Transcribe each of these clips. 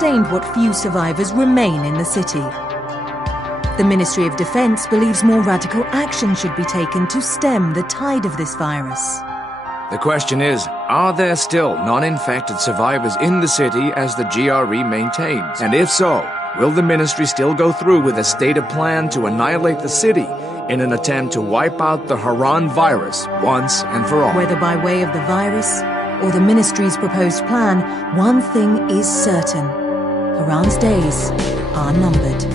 sustained what few survivors remain in the city. The Ministry of Defense believes more radical action should be taken to stem the tide of this virus. The question is, are there still non-infected survivors in the city as the GRE maintains? And if so, will the Ministry still go through with a stated plan to annihilate the city in an attempt to wipe out the Harran virus once and for all? Whether by way of the virus or the Ministry's proposed plan, one thing is certain. Harran's days are numbered.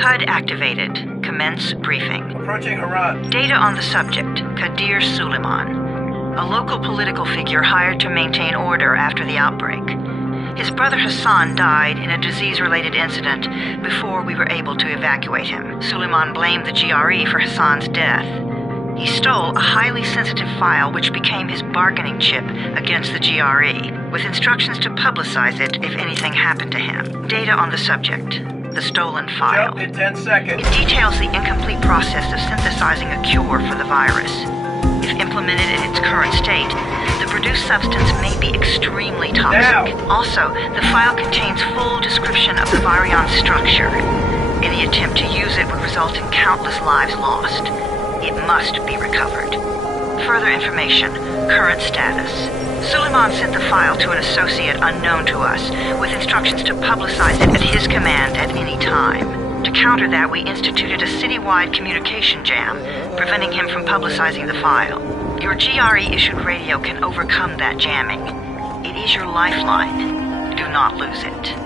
HUD activated. Commence briefing. Approaching Harran. Data on the subject, Kadir Suleiman, a local political figure hired to maintain order after the outbreak. His brother Hassan died in a disease-related incident before we were able to evacuate him. Suleiman blamed the GRE for Hassan's death. He stole a highly sensitive file which became his bargaining chip against the GRE, with instructions to publicize it if anything happened to him. Data on the subject, the stolen file. Jump in 10 seconds. It details the incomplete process of synthesizing a cure for the virus. If implemented in its current state, the produced substance may be extremely toxic. Now. Also, the file contains full description of the virion structure. Any attempt to use it would result in countless lives lost. It must be recovered. Further information, current status. Suleiman sent the file to an associate unknown to us, with instructions to publicize it at his command at any time. To counter that, we instituted a citywide communication jam, preventing him from publicizing the file. Your GRE-issued radio can overcome that jamming. It is your lifeline. Do not lose it.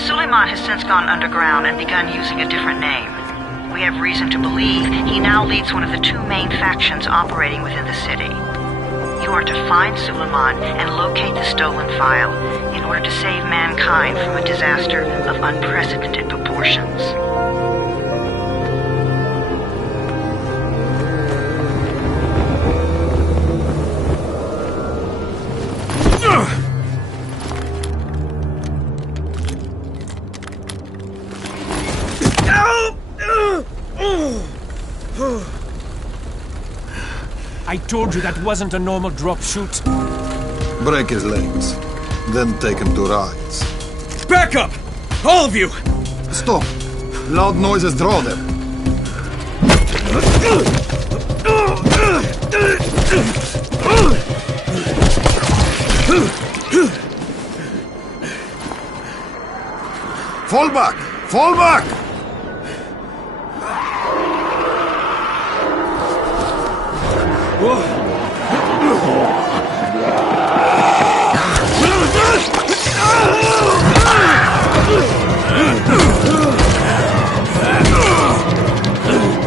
Suleiman has since gone underground and begun using a different name. We have reason to believe he now leads one of the two main factions operating within the city. You are to find Suleiman and locate the stolen file in order to save mankind from a disaster of unprecedented proportions. I told you that wasn't a normal drop shoot. Break his legs, then take him to rides. Back up! All of you! Stop! Loud noises draw them. Fall back! Fall back!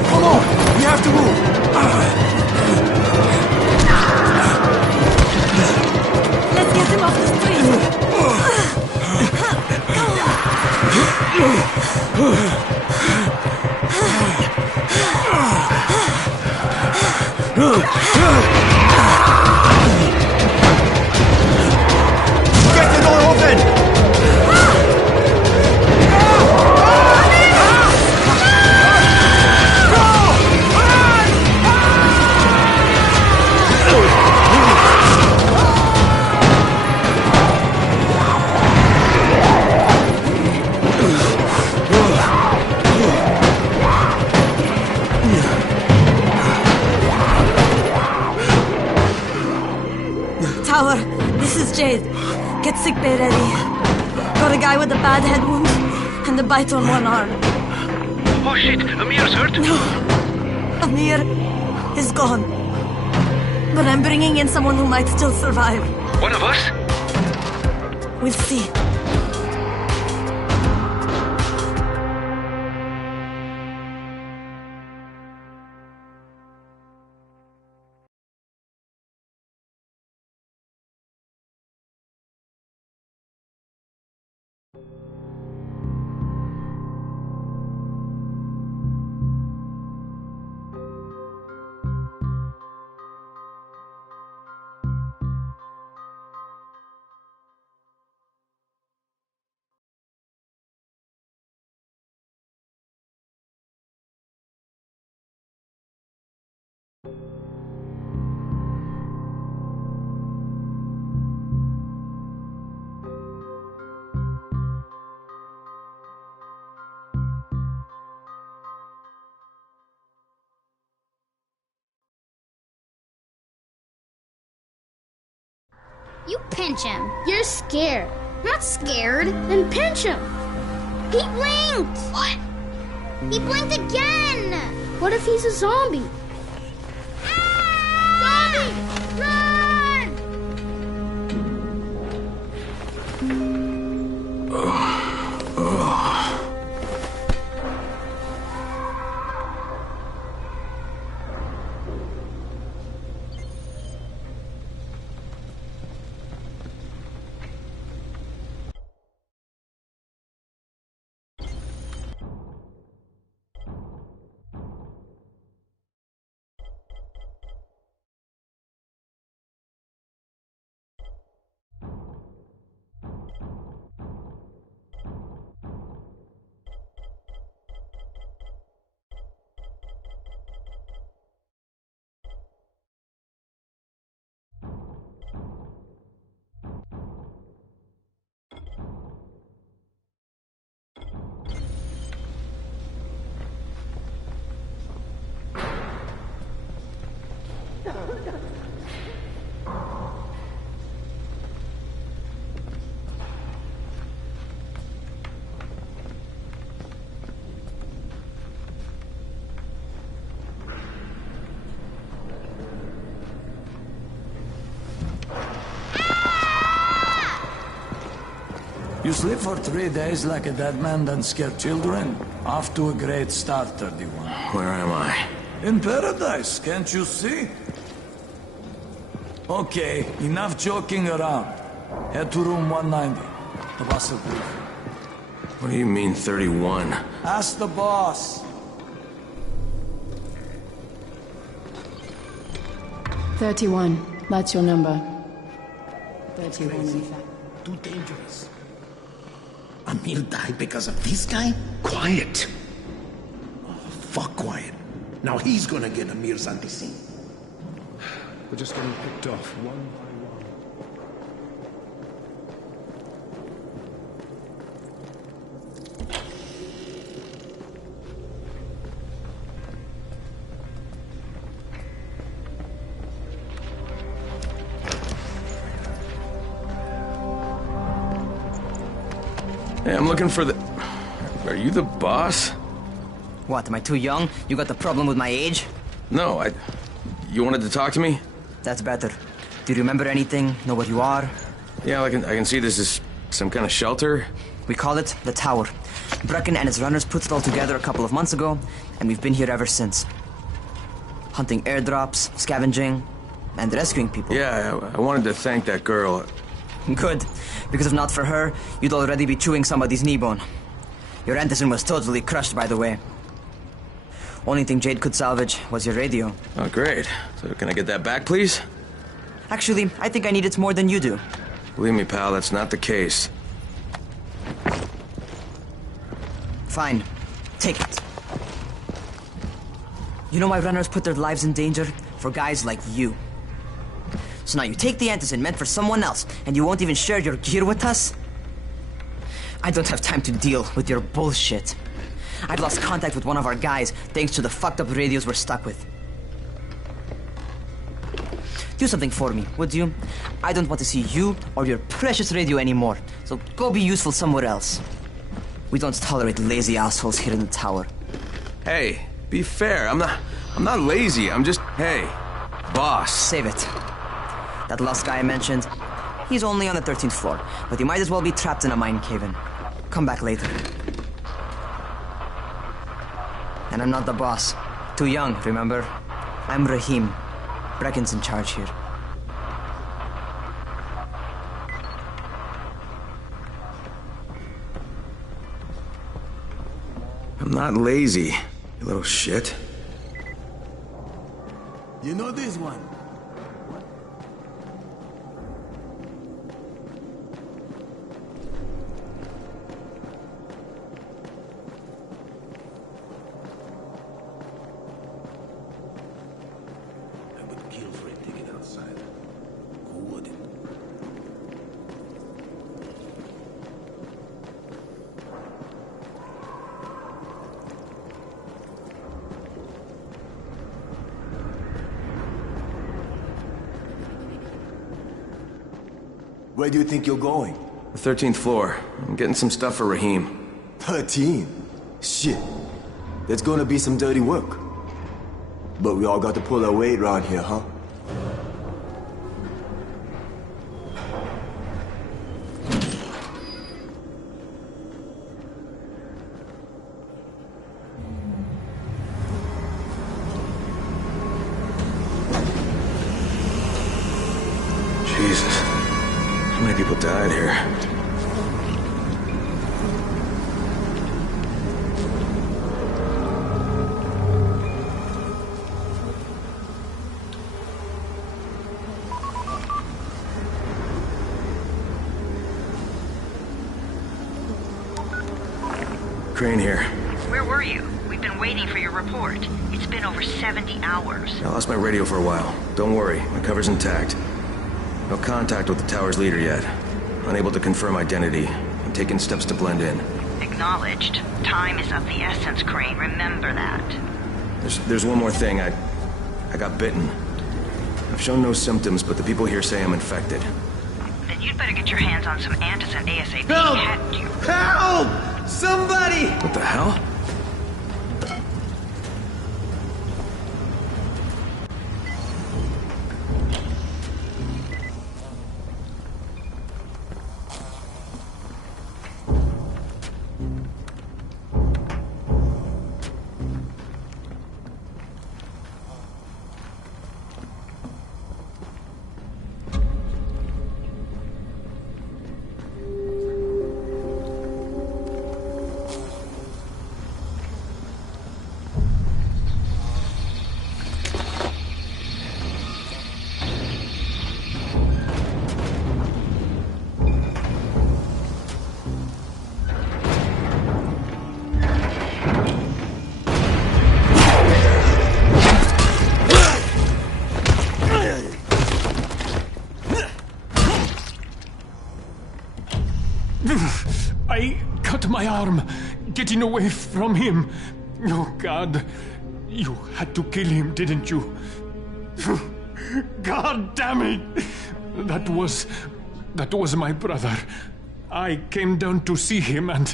Come on! We have to move! Let's get him off the street! Get the door open! Jade, get sickbay ready. Got a guy with a bad head wound and a bite on one arm. Oh shit, Amir's hurt? No, Amir is gone. But I'm bringing in someone who might still survive. One of us? We'll see. You pinch him. You're scared. I'm not scared. Then pinch him. He blinked. What? He blinked again. What if he's a zombie? Ah! Zombie! Run! You sleep for 3 days like a dead man, then scare children? Off to a great start, 31. Where am I? In paradise, can't you see? Okay, enough joking around. Head to room 190. The boss will brief you. What do you mean, 31? Ask the boss. 31. That's your number. 31, in fact. Too dangerous. Amir died because of this guy? Quiet. Oh, fuck quiet. Now he's gonna get Amir's anti-scene. We're just getting picked off one by one. Hey, I'm looking for the... Are you the boss? What, am I too young? You got the problem with my age? No, You wanted to talk to me? That's better. Do you remember anything? Know what you are? Yeah, I can see this is some kind of shelter. We call it the Tower. Brecken and his runners put it all together a couple of months ago, and we've been here ever since. Hunting airdrops, scavenging, and rescuing people. Yeah, I wanted to thank that girl. Good, because if not for her, you'd already be chewing somebody's knee bone. Your Anderson was totally crushed, by the way. Only thing Jade could salvage was your radio. Oh, great. So can I get that back, please? Actually, I think I need it more than you do. Believe me, pal, that's not the case. Fine. Take it. You know why runners put their lives in danger? For guys like you. So now you take the Anderson meant for someone else, and you won't even share your gear with us? I don't have time to deal with your bullshit. I'd lost contact with one of our guys thanks to the fucked up radios we're stuck with. Do something for me, would you? I don't want to see you or your precious radio anymore, so go be useful somewhere else. We don't tolerate lazy assholes here in the tower. Hey, be fair. I'm not lazy. I'm just, hey, boss. Save it. That last guy I mentioned, he's only on the 13th floor, but he might as well be trapped in a mine cave-in. Come back later. And I'm not the boss. Too young, remember? I'm Rahim. Brecken's in charge here. I'm not lazy, you little shit. You know this one? I would kill for it to get outside. Who wouldn't? Where do you think you're going? The 13th floor. I'm getting some stuff for Rahim. 13? Shit. There's gonna be some dirty work. But we all got to pull our weight around here, huh? Jesus. How many people died here? Crane here. Where were you? We've been waiting for your report. It's been over 70 hours. I lost my radio for a while. Don't worry, my cover's intact. No contact with the tower's leader yet. Unable to confirm identity. I'm taking steps to blend in. Acknowledged. Time is of the essence, Crane. Remember that. There's one more thing. I got bitten. I've shown no symptoms, but the people here say I'm infected. Then you'd better get your hands on some antacid ASAP. Help! Hadn't you? Help! Somebody! What the hell? I cut my arm, getting away from him. Oh, God. You had to kill him, didn't you? God damn it! That was my brother. I came down to see him and...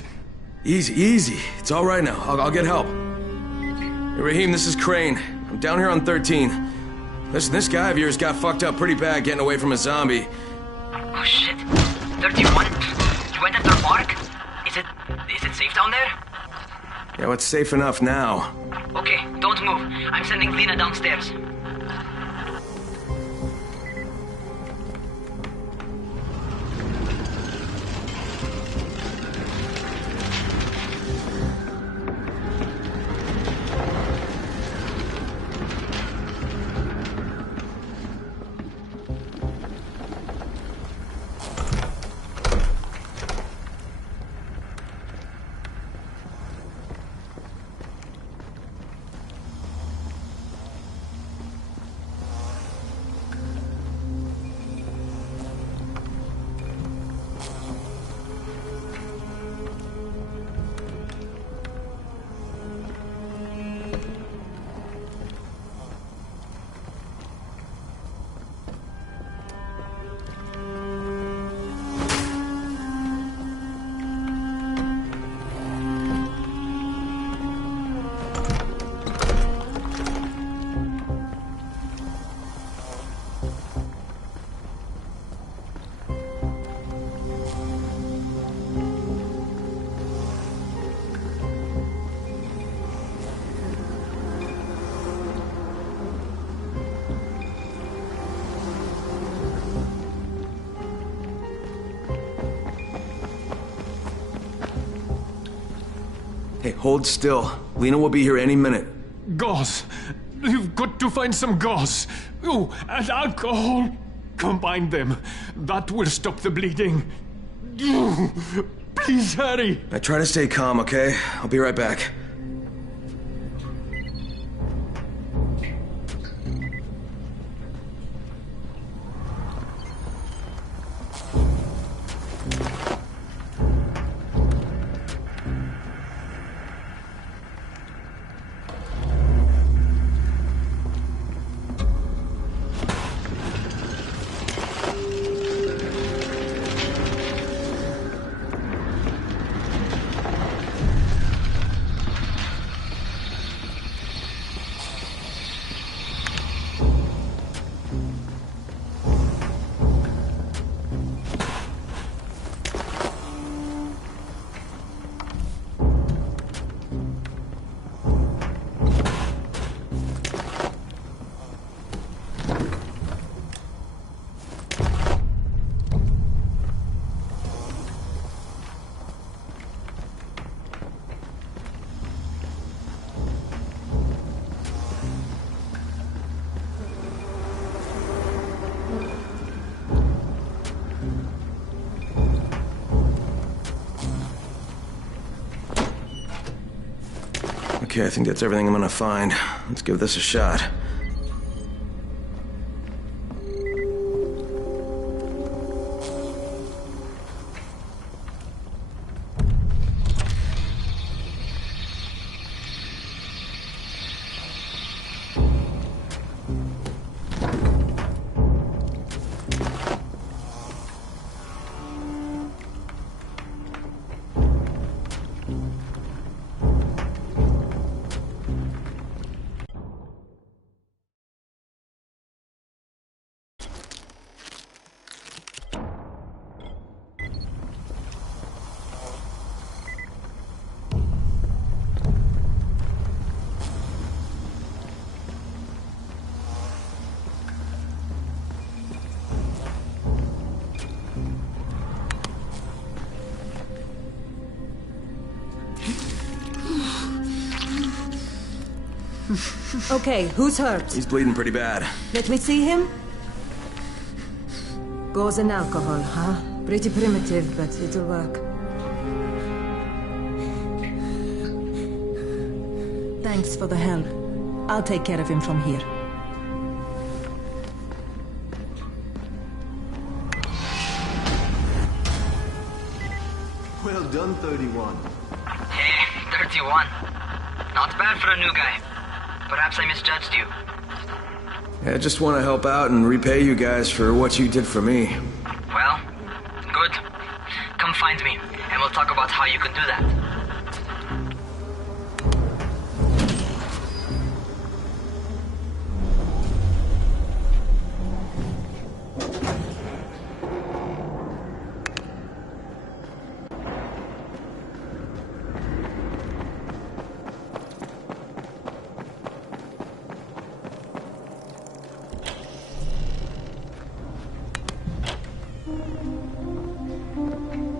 Easy. It's all right now. I'll get help. Hey, Rahim, this is Crane. I'm down here on 13. Listen, this guy of yours got fucked up pretty bad getting away from a zombie. Oh, shit. 31? You went after Mark? Is it safe down there? Yeah, well, it's safe enough now. Okay, don't move. I'm sending Lena downstairs. Hey, hold still. Lena will be here any minute. Gauze. You've got to find some gauze. Oh, and alcohol. Combine them. That will stop the bleeding. Please hurry. I try to stay calm, okay? I'll be right back. Okay, I think that's everything I'm gonna find. Let's give this a shot. Okay, who's hurt? He's bleeding pretty bad. Let me see him. Gauze and alcohol, huh? Pretty primitive, but it'll work. Thanks for the help. I'll take care of him from here. Well done, 31. Hey, 31. Not bad for a new guy. Perhaps I misjudged you. I just want to help out and repay you guys for what you did for me. Well, good. Come find me, and we'll talk about how you can do that.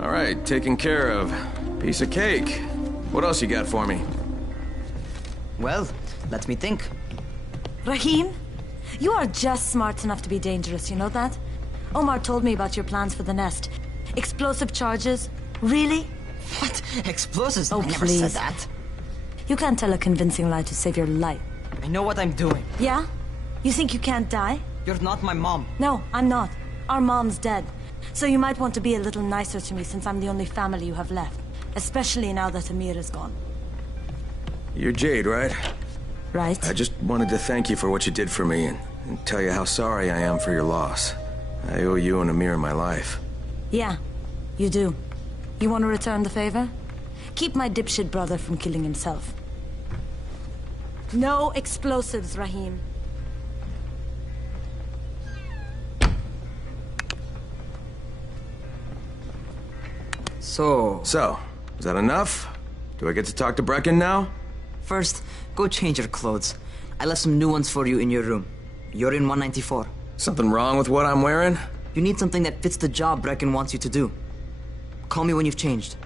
All right, taken care of. Piece of cake. What else you got for me? Well, let me think. Rahim, you are just smart enough to be dangerous, you know that? Omar told me about your plans for the nest. Explosive charges? Really? What? Explosives? Oh, I never please. said that. You can't tell a convincing lie to save your life. I know what I'm doing. Yeah? You think you can't die? You're not my mom. No, I'm not. Our mom's dead. So you might want to be a little nicer to me since I'm the only family you have left. Especially now that Amir is gone. You're Jade, right? Right. I just wanted to thank you for what you did for me and tell you how sorry I am for your loss. I owe you and Amir my life. Yeah, you do. You want to return the favor? Keep my dipshit brother from killing himself. No explosives, Rahim. So, is that enough? Do I get to talk to Brecken now? First, go change your clothes. I left some new ones for you in your room. You're in 194. Something wrong with what I'm wearing? You need something that fits the job Brecken wants you to do. Call me when you've changed.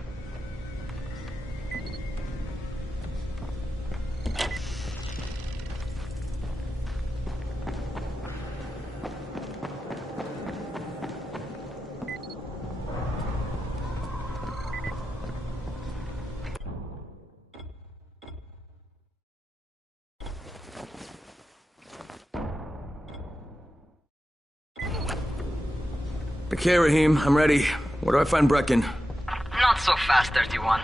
Okay, Rahim, I'm ready. Where do I find Brecken? Not so fast, 31.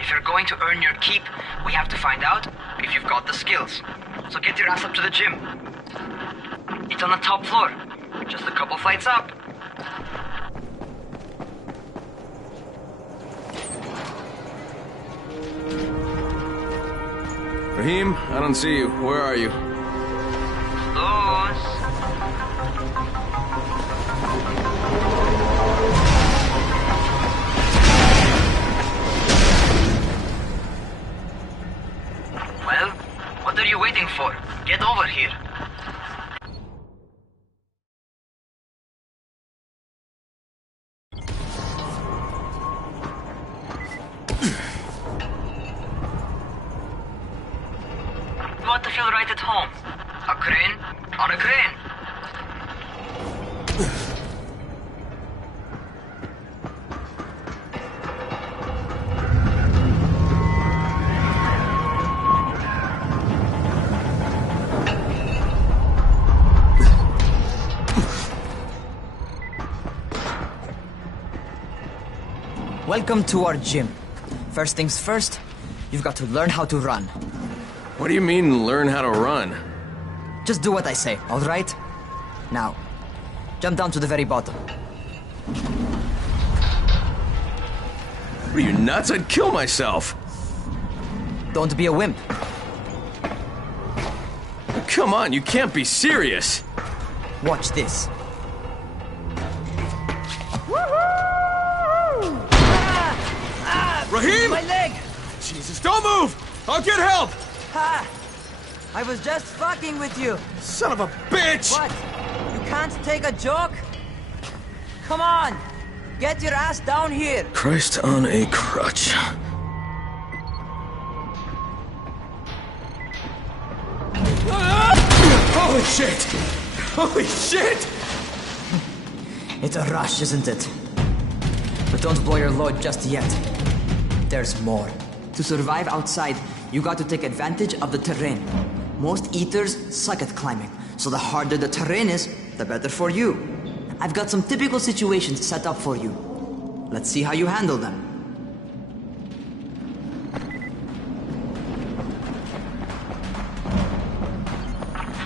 If you're going to earn your keep, we have to find out if you've got the skills. So get your ass up to the gym. It's on the top floor. Just a couple flights up. Rahim, I don't see you. Where are you? Close. Well, what are you waiting for? Get over here. You want to feel right at home? A crane on a crane. Welcome to our gym. First things first, you've got to learn how to run. What do you mean, learn how to run? Just do what I say, all right? Now, jump down to the very bottom. Are you nuts? I'd kill myself. Don't be a wimp. Come on, you can't be serious. Watch this. Rahim! My leg! Jesus, don't move! I'll get help! Ha! I was just fucking with you. Son of a bitch! What? You can't take a joke? Come on! Get your ass down here! Christ on a crutch. Holy shit! Holy shit! It's a rush, isn't it? But don't blow your load just yet. There's more. To survive outside, you got to take advantage of the terrain. Most eaters suck at climbing, so the harder the terrain is, the better for you. I've got some typical situations set up for you. Let's see how you handle them.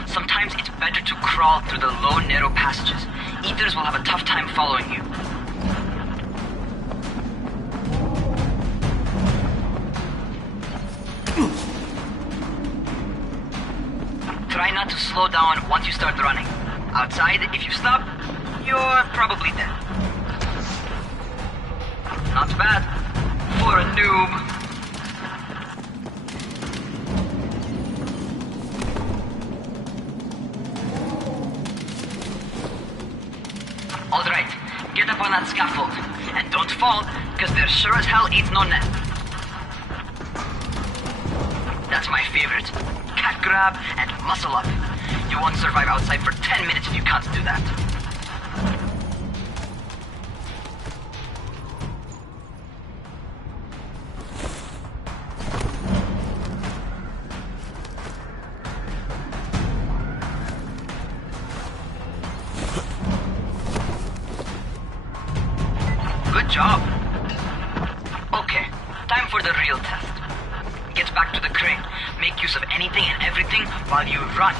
Sometimes it's better to crawl through the low, narrow passages. Eaters will have a tough time following you. Try not to slow down once you start running. Outside, if you stop, you're probably dead. Not bad for a noob. All right, get up on that scaffold. And don't fall, because there sure as hell ain't no net. That's my favorite. Cat grab and muscle up. You won't survive outside for 10 minutes if you can't do that. Good job. Okay, time for the real test. Get back to the crane. Make use of anything and everything while you run.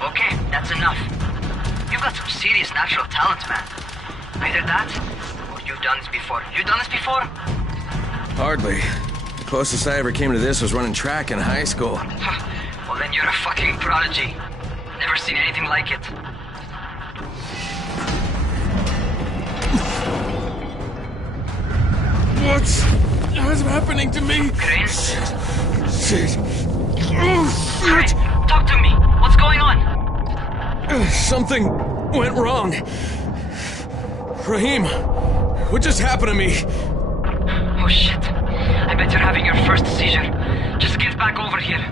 Okay, that's enough. You've got some serious natural talent, man. Either that, or you've done this before. You done this before? Hardly. The closest I ever came to this was running track in high school. Well, then you're a fucking prodigy. Never seen anything like it. What's happening to me? Crane? Shit. Oh, Crane, shit. talk to me. What's going on? Something went wrong. Rahim, what just happened to me? Oh shit. I bet you're having your first seizure. Just get back over here.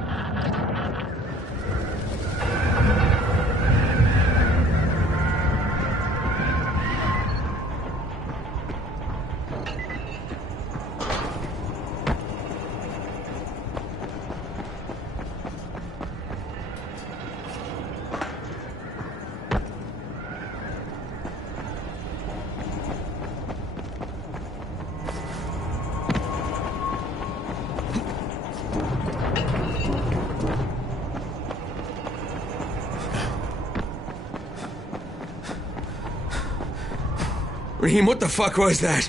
Raheem, what the fuck was that?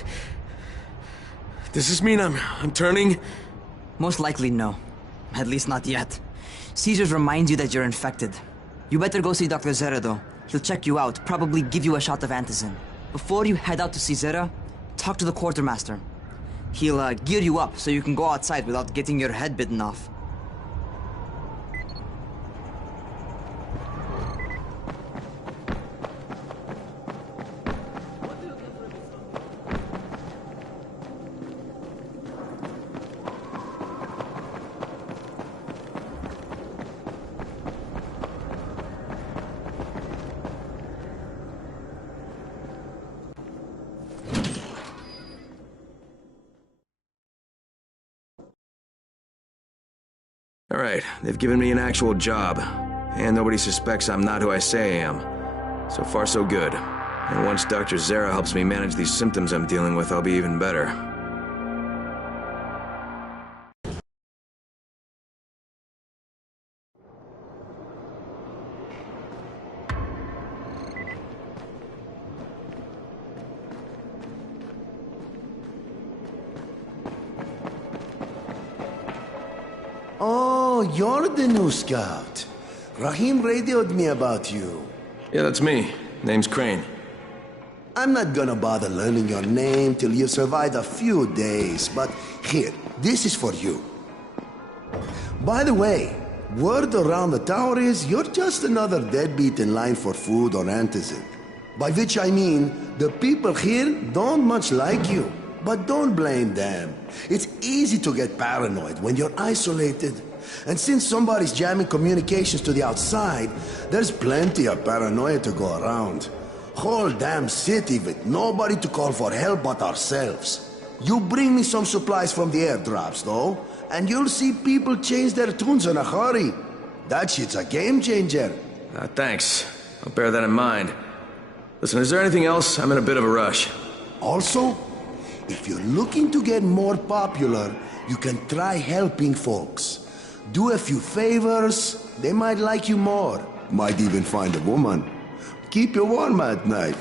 Does this mean I'm turning? Most likely no. At least not yet. Caesars reminds you that you're infected. You better go see Dr. Zere though. He'll check you out, probably give you a shot of antizin. Before you head out to see Zere, talk to the quartermaster. He'll gear you up so you can go outside without getting your head bitten off. Alright, they've given me an actual job. And nobody suspects I'm not who I say I am. So far, so good. And once Dr. Zere helps me manage these symptoms I'm dealing with, I'll be even better. Oh, you're the new scout. Raheem radioed me about you. Yeah, that's me. Name's Crane. I'm not gonna bother learning your name till you've survived a few days, but here, this is for you. By the way, word around the tower is you're just another deadbeat in line for food or antizin. By which I mean, the people here don't much like you. But don't blame them. It's easy to get paranoid when you're isolated. And since somebody's jamming communications to the outside, there's plenty of paranoia to go around. Whole damn city with nobody to call for help but ourselves. You bring me some supplies from the airdrops, though, and you'll see people change their tunes in a hurry. That shit's a game changer. Thanks. I'll bear that in mind. Listen, is there anything else? I'm in a bit of a rush. Also, if you're looking to get more popular, you can try helping folks. Do a few favors, they might like you more. Might even find a woman. Keep you warm at night.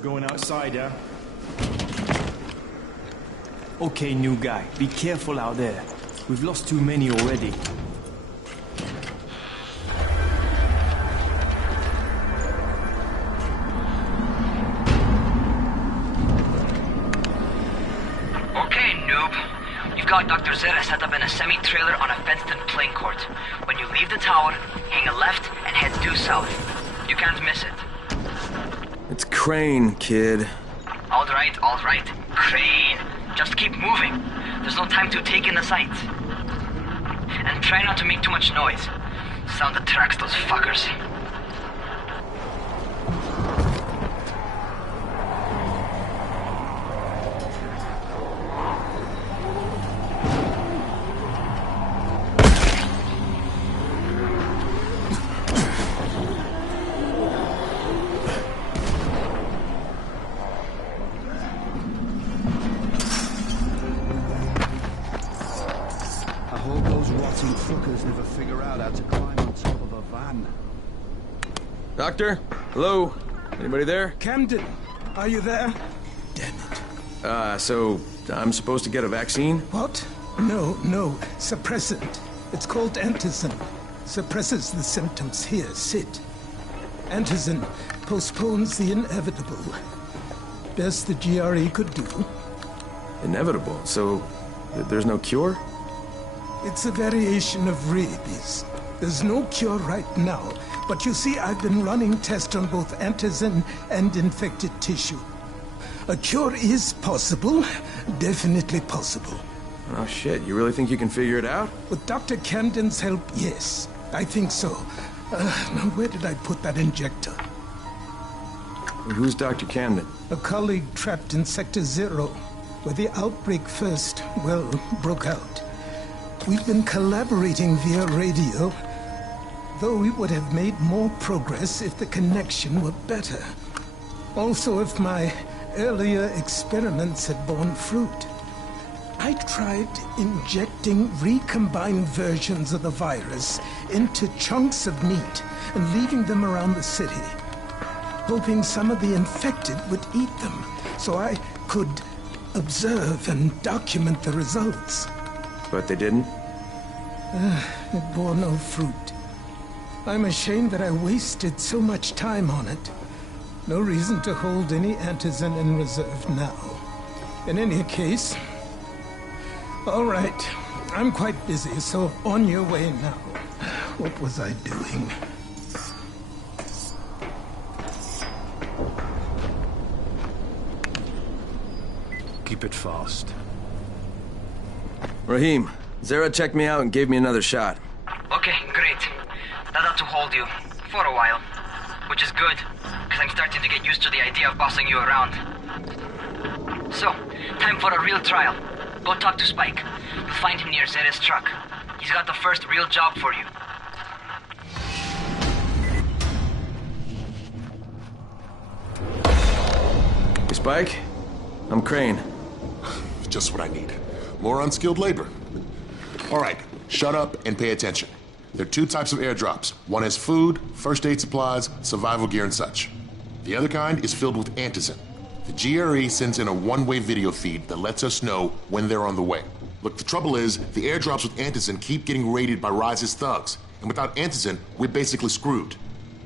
Going outside, yeah? Okay, new guy. Be careful out there. We've lost too many already. Okay, noob. You've got Dr. Zere set up in a semi-trailer on a fenced-in playing court. When you leave the tower, hang a left and head due south. You can't miss it. It's Crane, kid. All right. Crane. Just keep moving. There's no time to take in the sights. And try not to make too much noise. Sound attracts those fuckers. Never figure out how to climb on top of a van. Doctor? Hello? Anybody there? Camden, are you there? Damn it. So I'm supposed to get a vaccine? What? No. Suppressant. It's called antizin. Suppresses the symptoms. Here, sit. Antizin postpones the inevitable. Best the GRE could do. Inevitable? So there's no cure? It's a variation of rabies. There's no cure right now, but you see, I've been running tests on both antizin and infected tissue. A cure is possible, definitely possible. Oh shit, you really think you can figure it out? With Dr. Camden's help, yes. I think so. Now where did I put that injector? Who's Dr. Camden? A colleague trapped in Sector Zero, where the outbreak first, well, broke out. We've been collaborating via radio, though we would have made more progress if the connection were better. Also, if my earlier experiments had borne fruit. I tried injecting recombined versions of the virus into chunks of meat and leaving them around the city, hoping some of the infected would eat them so I could observe and document the results. But they didn't? It bore no fruit. I'm ashamed that I wasted so much time on it. No reason to hold any Antizin in reserve now. In any case, all right. I'm quite busy, so on your way now. What was I doing? Keep it fast. Rahim, Zara checked me out and gave me another shot. Okay, great. That ought to hold you. For a while. Which is good, because I'm starting to get used to the idea of bossing you around. So, time for a real trial. Go talk to Spike. You'll find him near Zera's truck. He's got the first real job for you. Hey, Spike? I'm Crane. Just what I need. More unskilled labor. All right, shut up and pay attention. There are two types of airdrops. One has food, first aid supplies, survival gear, and such. The other kind is filled with Antizin. The GRE sends in a one-way video feed that lets us know when they're on the way. Look, the trouble is, the airdrops with Antizin keep getting raided by Rise's thugs, and without Antizin, we're basically screwed.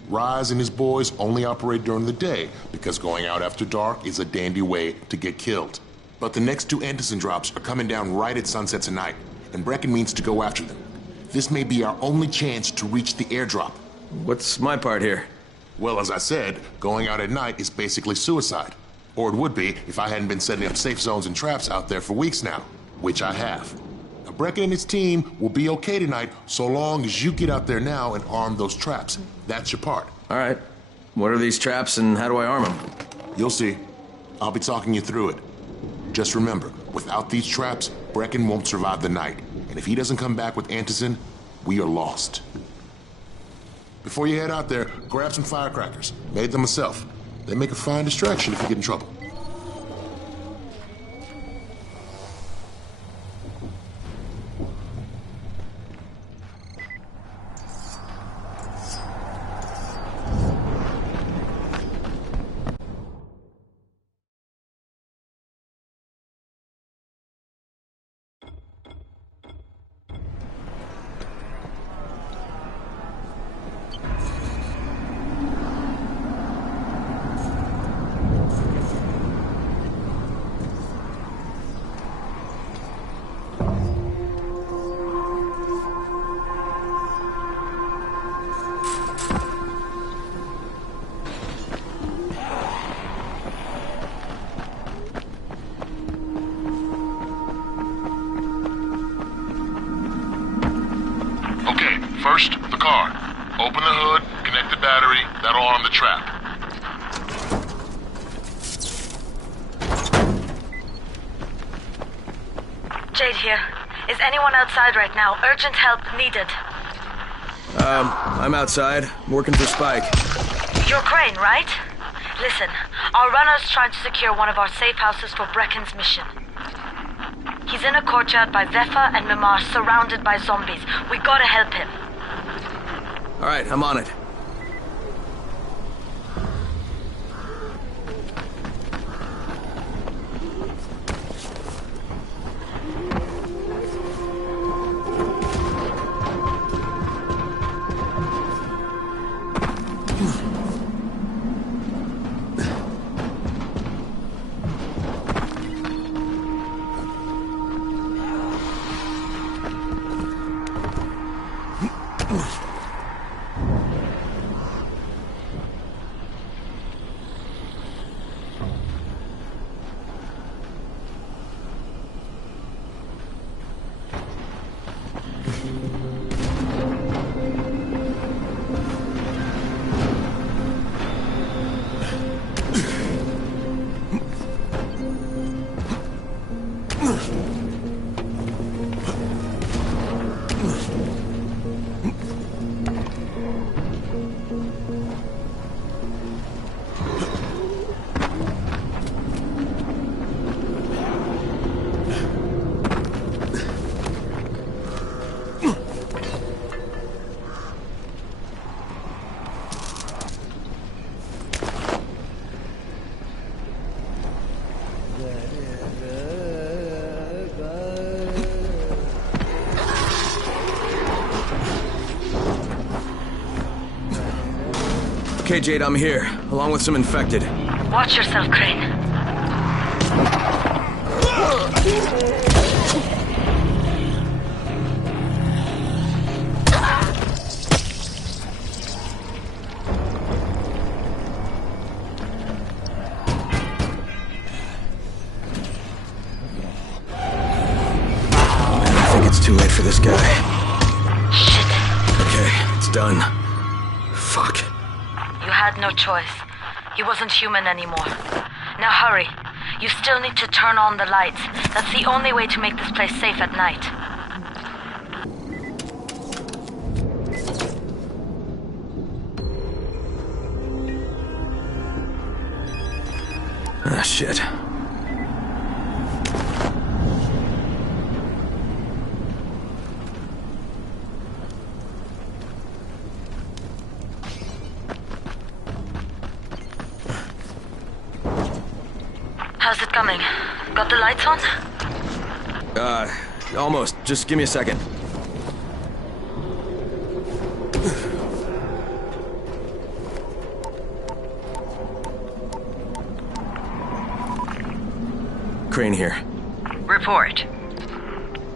Rise and his boys only operate during the day, because going out after dark is a dandy way to get killed. But the next two Antizin drops are coming down right at sunset tonight, and Brecken means to go after them. This may be our only chance to reach the airdrop. What's my part here? Well, as I said, going out at night is basically suicide. Or it would be if I hadn't been setting up safe zones and traps out there for weeks now, which I have. Now, Brecken and his team will be okay tonight so long as you get out there now and arm those traps. That's your part. All right. What are these traps and how do I arm them? You'll see. I'll be talking you through it. Just remember, without these traps, Brecken won't survive the night. And if he doesn't come back with Antizin, we are lost. Before you head out there, grab some firecrackers. Made them myself. They make a fine distraction if you get in trouble. First, the car. Open the hood, connect the battery, that'll arm the trap. Jade here. Is anyone outside right now? Urgent help needed. I'm outside. I'm working for Spike. You're Crane, right? Listen, our runner's trying to secure one of our safe houses for Brecken's mission. He's in a courtyard by Vefa and Mimar, surrounded by zombies. We gotta help him. All right, I'm on it. Okay, Jade, I'm here, along with some infected. Watch yourself, Crane. I think it's too late for this guy. Shit. Okay, it's done. Fuck. You had no choice. He wasn't human anymore. Now hurry. You still need to turn on the lights. That's the only way to make this place safe at night. Ah, shit. How's it coming? Got the lights on? Almost. Just give me a second. Crane here. Report.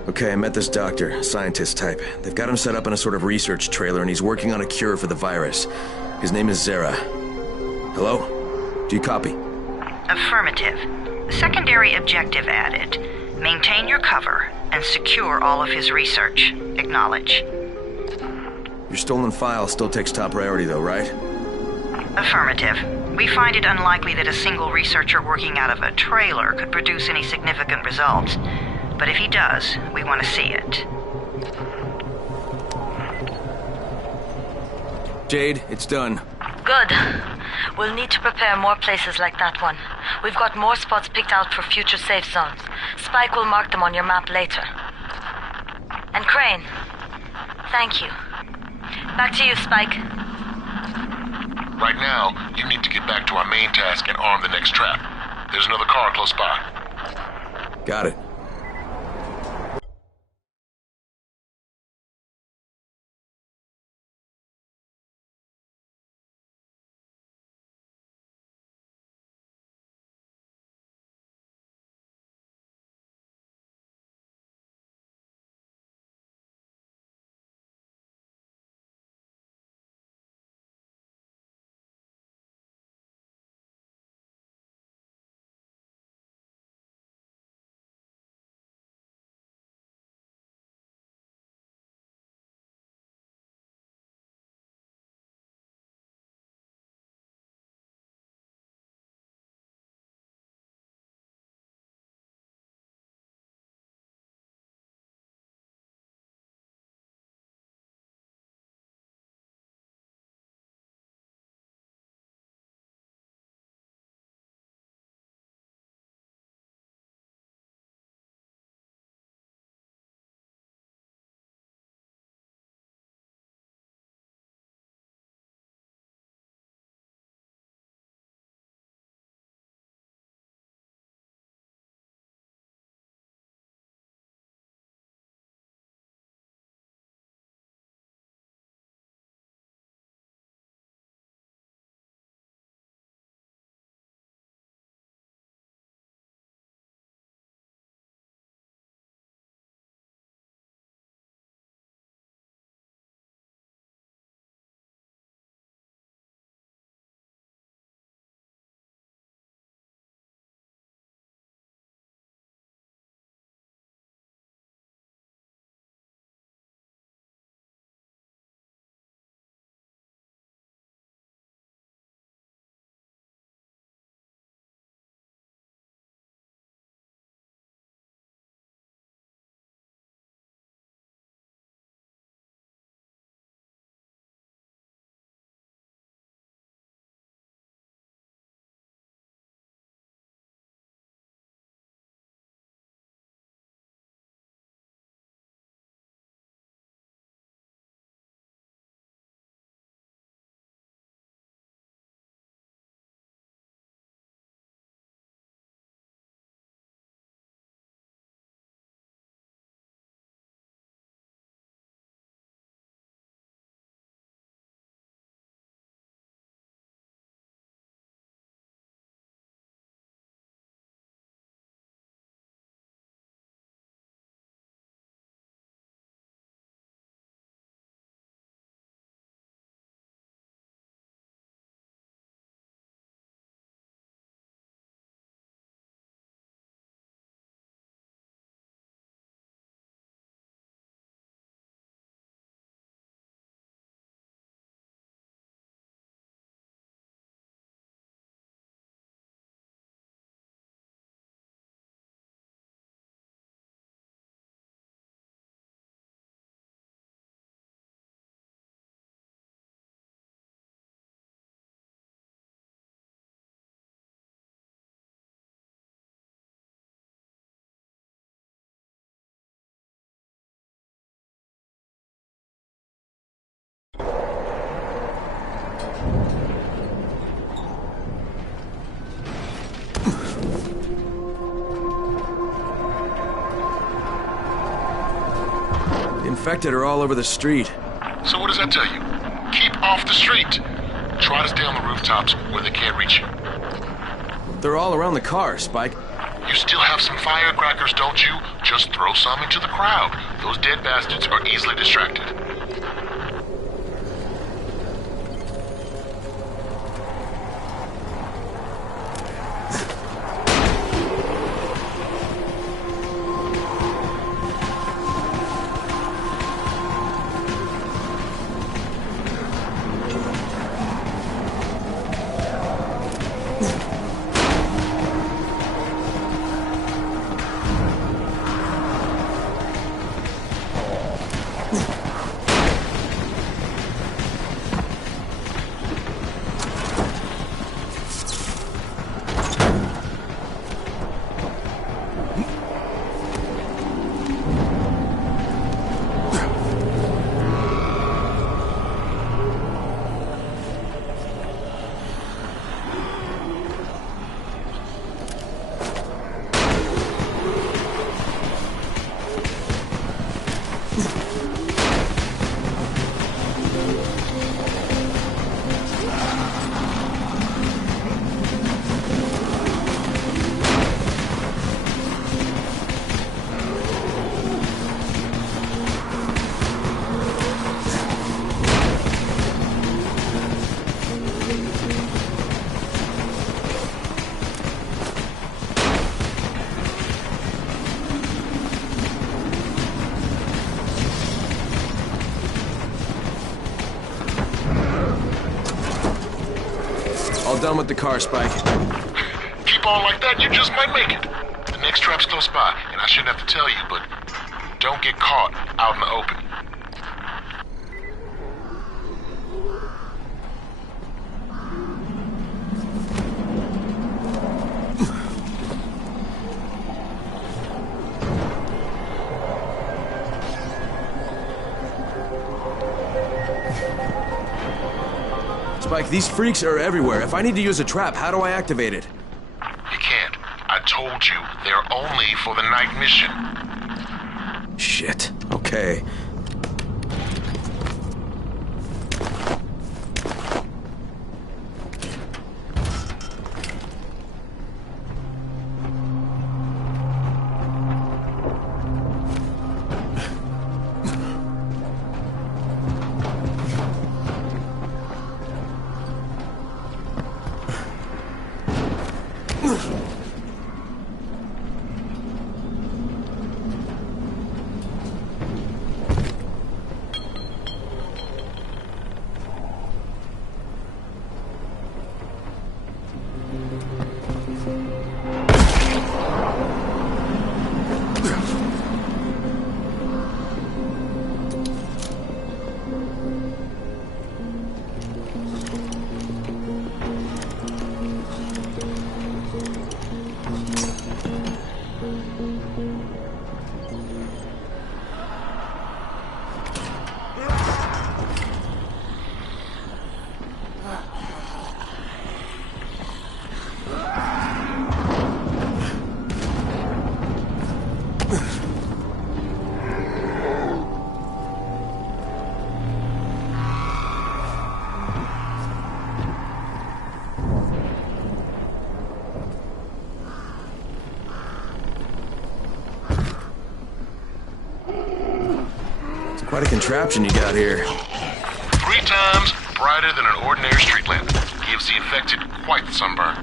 Okay, I met this doctor, scientist type. They've got him set up in a sort of research trailer, and he's working on a cure for the virus. His name is Zere. Hello? Do you copy? Affirmative. Secondary objective added. Maintain your cover and secure all of his research. Acknowledge. Your stolen file still takes top priority, though, right? Affirmative. We find it unlikely that a single researcher working out of a trailer could produce any significant results. But if he does, we want to see it. Jade, it's done. Good. We'll need to prepare more places like that one. We've got more spots picked out for future safe zones. Spike will mark them on your map later. And Crane, thank you. Back to you, Spike. Right now, you need to get back to our main task and arm the next trap. There's another car close by. Got it. The infected are all over the street. So what does that tell you? Keep off the street. Try to stay on the rooftops where they can't reach you. They're all around the car, Spike. You still have some firecrackers, don't you? Just throw some into the crowd. Those dead bastards are easily distracted. All done with the car, Spike. Keep on like that, you just might make it. The next trap's close by, and I shouldn't have to tell you, but don't get caught out in the open. Spike, these freaks are everywhere. If I need to use a trap, how do I activate it? You can't. I told you, they're only for the night mission. Shit. Okay. Quite a contraption you got here. 3 times brighter than an ordinary street lamp. Gives the infected quite the sunburn.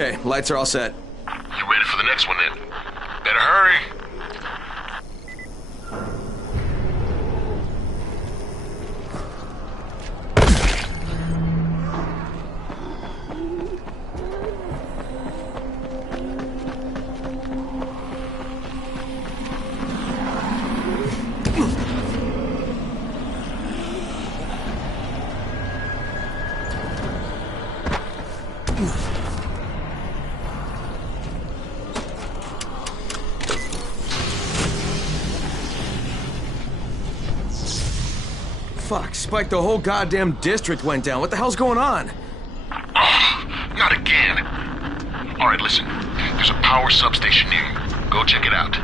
Okay, lights are all set. You ready for the next one then? Better hurry. Fuck, Spike, the whole goddamn district went down. What the hell's going on? Oh, not again. All right, listen. There's a power substation near you. Go check it out.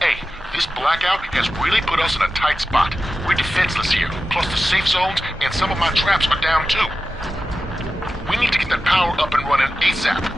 Hey, this blackout has really put us in a tight spot. We're defenseless here, plus the safe zones, and some of my traps are down too. We need to get that power up and running ASAP.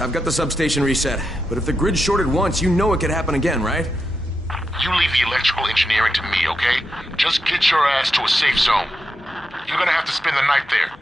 I've got the substation reset, but if the grid's shorted once, you know it could happen again, right? You leave the electrical engineering to me, okay? Just get your ass to a safe zone. You're gonna have to spend the night there.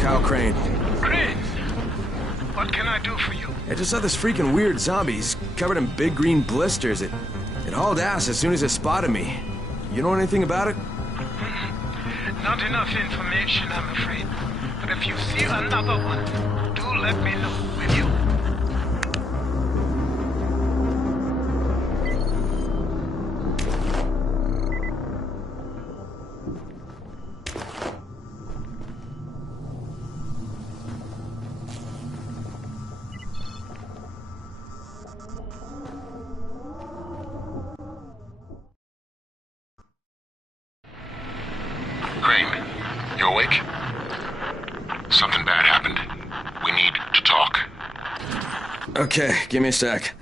Kyle Crane. Crane, what can I do for you? I just saw this freaking weird zombie. He's covered in big green blisters. It hauled ass as soon as it spotted me. You know anything about it? Not enough information, I'm afraid. But if you see another one, do let me know, will you? Crane, you awake? Something bad happened. We need to talk. Okay, give me a sec.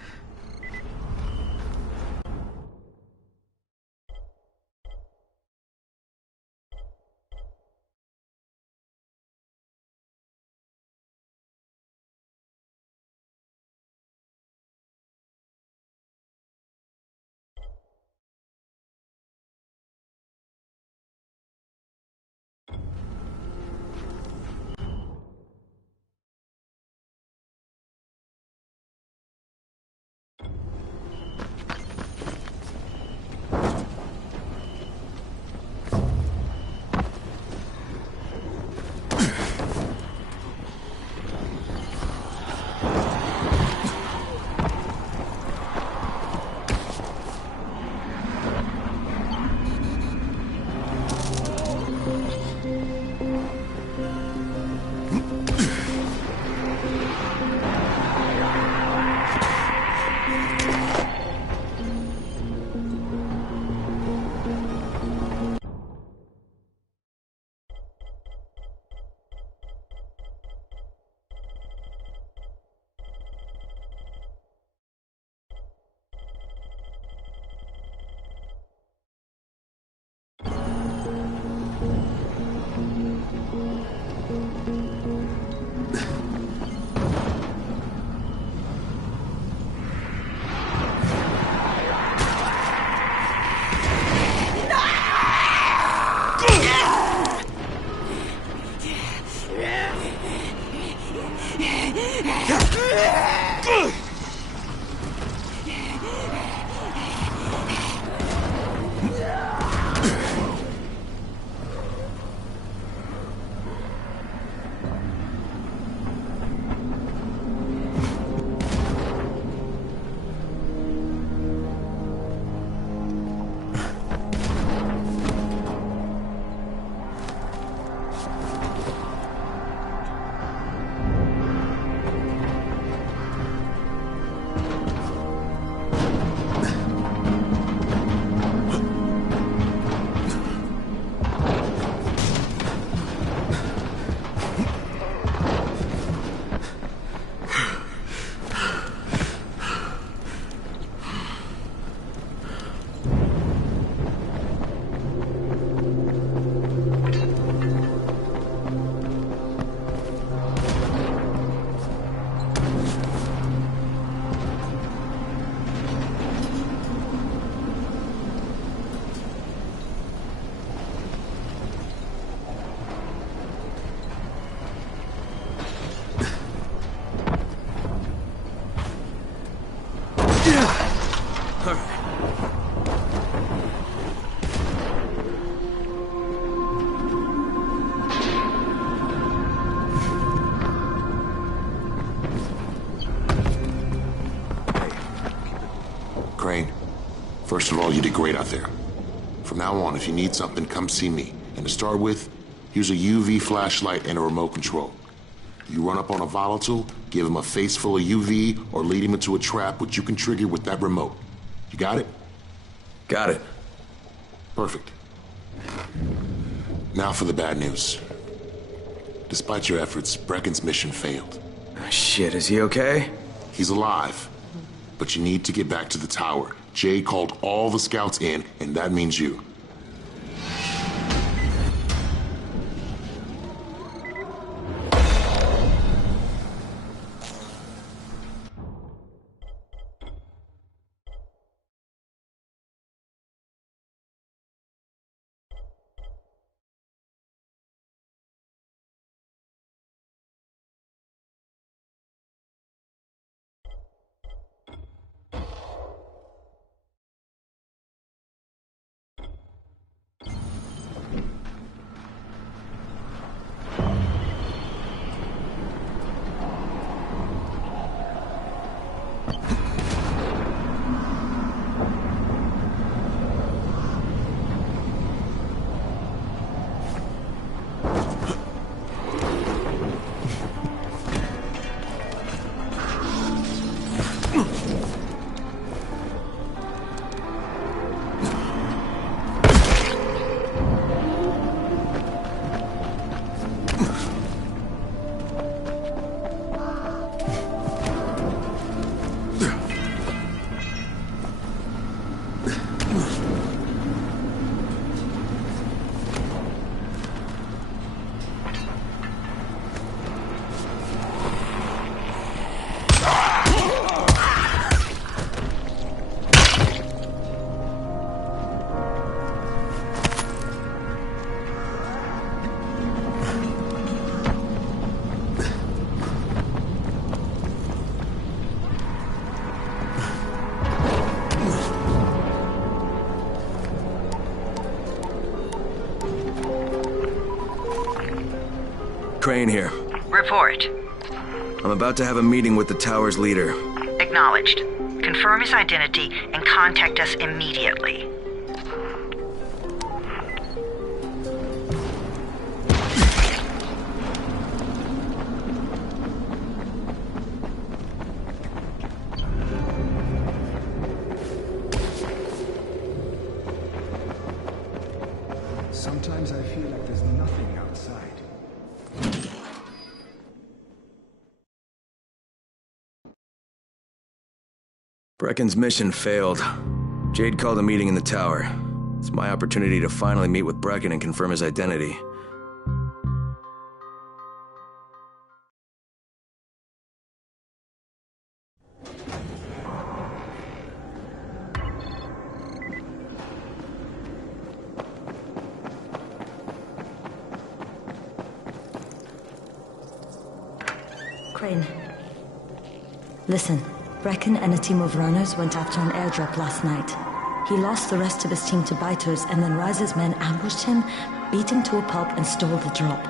Crane, first of all, you did great out there. From now on, if you need something, come see me. And to start with, use a UV flashlight and a remote control. You run up on a volatile, give him a face full of UV, or lead him into a trap which you can trigger with that remote. You got it? Got it. Perfect. Now for the bad news. Despite your efforts, Brecken's mission failed. Shit, is he okay? He's alive. But you need to get back to the tower. Jay called all the scouts in, and that means you. Crane here. Report. I'm about to have a meeting with the tower's leader. Acknowledged. Confirm his identity and contact us immediately. Sometimes I feel like there's nothing outside. Brecken's mission failed. Jade called a meeting in the tower. It's my opportunity to finally meet with Brecken and confirm his identity. Crane. Listen, Brecken and a team of runners went after an airdrop last night. He lost the rest of his team to biters, and then Rise's men ambushed him, beat him to a pulp, and stole the drop.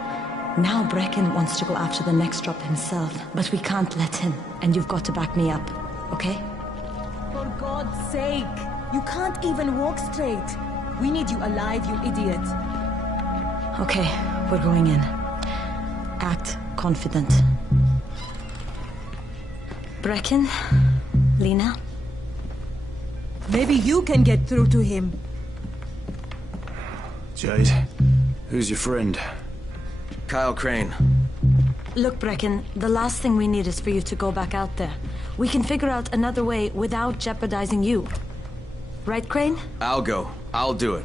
Now Brecken wants to go after the next drop himself, but we can't let him, and you've got to back me up, okay? For God's sake! You can't even walk straight! We need you alive, you idiot! Okay, we're going in. Act confident. Brecken? Lena? Maybe you can get through to him. Jade, who's your friend? Kyle Crane. Look, Brecken, the last thing we need is for you to go back out there. We can figure out another way without jeopardizing you. Right, Crane? I'll go. I'll do it.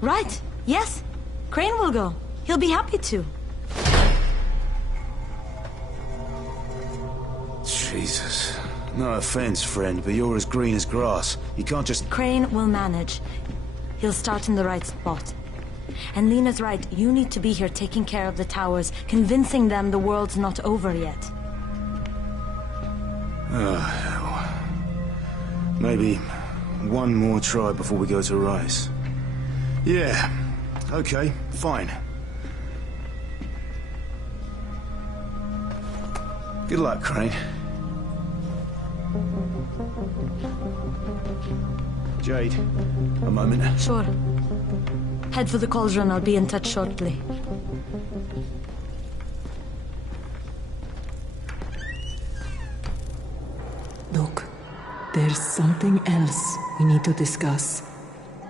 Right. Yes. Crane will go. He'll be happy to. Jesus. No offense, friend, but you're as green as grass. You can't just... Crane will manage. He'll start in the right spot. And Lena's right, you need to be here taking care of the towers, convincing them the world's not over yet. Oh, hell. Maybe one more try before we go to Rise. Yeah, okay, fine. Good luck, Crane. Jade, a moment. Sure. Head for the cauldron. I'll be in touch shortly. Look, there's something else we need to discuss.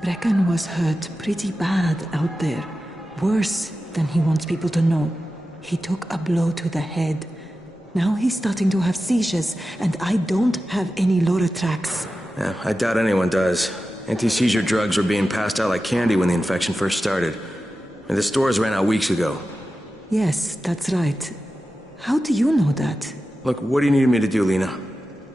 Brecken was hurt pretty bad out there. Worse than he wants people to know. He took a blow to the head. Now he's starting to have seizures, and I don't have any Loratrax. Yeah, I doubt anyone does. Anti-seizure drugs were being passed out like candy when the infection first started. And the stores ran out weeks ago. Yes, that's right. How do you know that? Look, what do you need me to do, Lena?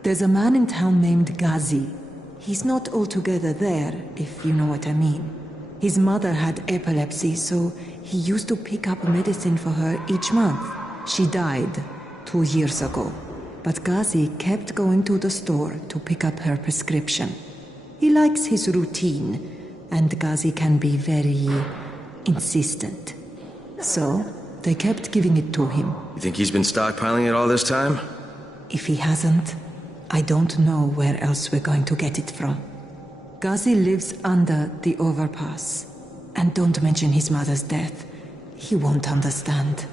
There's a man in town named Gazi. He's not altogether there, if you know what I mean. His mother had epilepsy, so he used to pick up medicine for her each month. She died 2 years ago. But Gazi kept going to the store to pick up her prescription. He likes his routine, and Gazi can be very insistent. So, they kept giving it to him. You think he's been stockpiling it all this time? If he hasn't, I don't know where else we're going to get it from. Gazi lives under the overpass. And don't mention his mother's death. He won't understand.